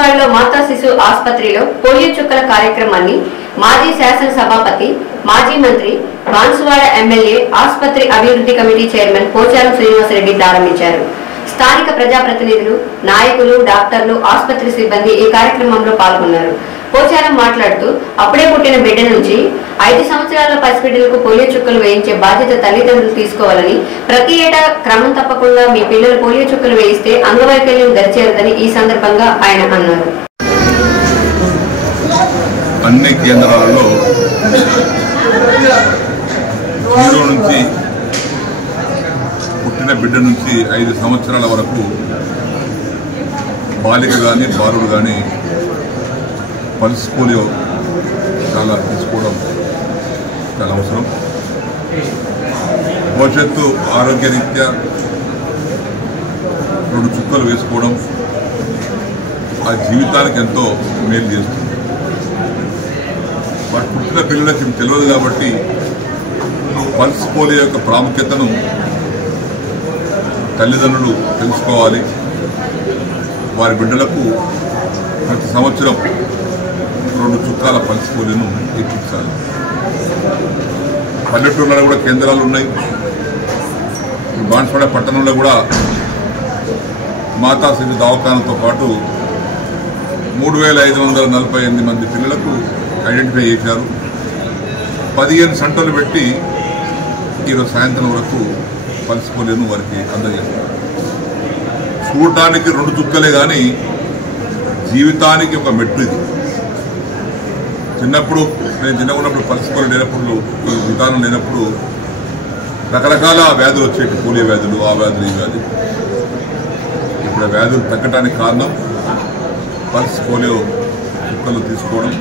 బాన్సువాడలో మాతా శిశు ఆసుపత్రిలో పోలియో చుక్కల కార్యక్రమాన్ని మాజీ శాసన సభాపతి, మాజీ మంత్రి, బాన్సువాడ ఎమ్మెల్యే, ఆసుపత్రి అభివృద్ధి కమిటీ చైర్మన్ పోచారం శ్రీనివాసరెడ్డి ప్రారంభించారు. స్థానిక ప్రజాప్రతినిధులు, నాయకులు, డాక్టర్లు, ఆసుపత్రి సిబ్బంది ఈ కార్యక్రమంలో పాల్గొన్నారు. పోచారం మాట్లాడుతూ అప్పుడే పుట్టిన బిడ్డ నుంచి 5 సంవత్సరాల పసిబిడ్డలకు పోలియో చుక్కలు వేయించే బాధ్యత తల్లిదండ్రులు తీసుకోవాలని, ప్రతి ఏటా క్రమం తప్పకుండా మీ పిల్లలు పోలియో చుక్కలు వేయిస్తే అంగవైకల్యం దరిచేరదని ఈ సందర్భంగా ఆయన అన్నారు. అన్ని కేంద్రాలలో నుంచి పుట్టిన బిడ్డ నుంచి 5 సంవత్సరాల వరకు బాలిక కానీ బాలుడు కానీ పల్స్ పోలియో చాలా తీసుకోవడం చాలా అవసరం. భవిష్యత్తు ఆరోగ్యరీత్యా 2 చుక్కలు వేసుకోవడం ఆ జీవితానికి ఎంతో మేలు చేస్తుంది. వారు పుట్టిన పిల్లలకి తెలియదు కాబట్టి పల్స్ పోలియో యొక్క ప్రాముఖ్యతను తల్లిదండ్రులు తెలుసుకోవాలి. వారి బిడ్డలకు ప్రతి సంవత్సరం 2 చుక్కాల పల్స్ పోలియోను ఎక్కించాలి. పల్లెటూళ్ళలో కూడా కేంద్రాలు ఉన్నాయి. బాన్సువాడ పట్టణంలో కూడా మాతా శిశు దవాఖానతో పాటు 3548 మంది పిల్లలకు ఐడెంటిఫై చేశారు. 15 సెంటర్లు పెట్టి ఈరోజు సాయంత్రం వరకు పల్స్ పోలియోను వారికి అందజేస్తారు. చూడటానికి 2 చుక్కలే కానీ జీవితానికి ఒక మెట్టు. ఇది చిన్నప్పుడు నేను చిన్నప్పుడు పల్స్ పోలియో లేనప్పుడు, ఈ విధానం లేనప్పుడు రకరకాల వ్యాధులు వచ్చేవి. పోలియో వ్యాధులు, ఆ వ్యాధులు, ఈ వ్యాధులు. ఇప్పుడు ఆ వ్యాధులు తగ్గడానికి కారణం పల్స్ పోలియో చుక్కలు తీసుకోవడం.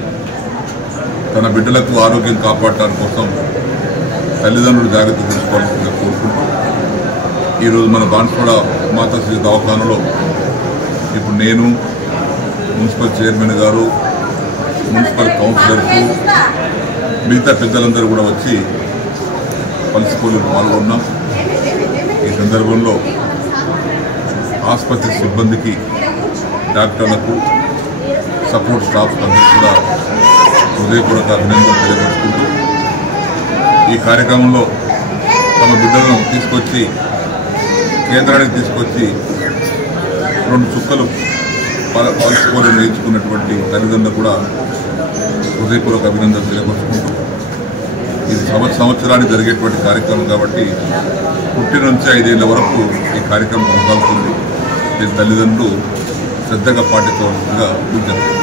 తన బిడ్డలకు ఆరోగ్యం కాపాడటానికి కోసం తల్లిదండ్రులు జాగ్రత్త తీసుకోవాల్సిందిగా కోరుకుంటూ ఈరోజు మన బాన్సువాడ మాతా శిశు దవాఖానలో ఇప్పుడు నేను, మున్సిపల్ చైర్మన్ గారు, మున్సిపల్ కౌన్సిలర్స్, మిగతా పెద్దలందరూ కూడా వచ్చి పల్స్ పోలియో పాల్గొన్నాం. ఈ సందర్భంలో ఆసుపత్రి సిబ్బందికి, డాక్టర్లకు, సపోర్ట్ స్టాఫ్ అందరికీ కూడా హృదయపూర్వక అభినందనలు తెలియజేసుకుంటూ ఈ కార్యక్రమంలో తమ బిడ్డలను తీసుకొచ్చి కేంద్రానికి తీసుకొచ్చి 2 చుక్కలు పల్స్ పోలియో నేర్చుకున్నటువంటి తల్లిదండ్రులు కూడా హృదయపూర్వక అభినందనలు తెలియపరుచుకుంటూ ఇది సంవత్సరానికి జరిగేటువంటి కార్యక్రమం కాబట్టి పుట్టిన నుంచి 5 ఏళ్ల వరకు ఈ కార్యక్రమం కొనసాగుతుంది. దీని తల్లిదండ్రులు శ్రద్ధగా పాటించవలసిందిగా విజ్ఞప్తి.